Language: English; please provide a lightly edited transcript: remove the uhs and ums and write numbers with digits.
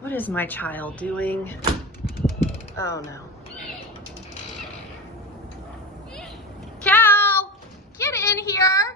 What is my child doing? Oh no. Cal, get in here.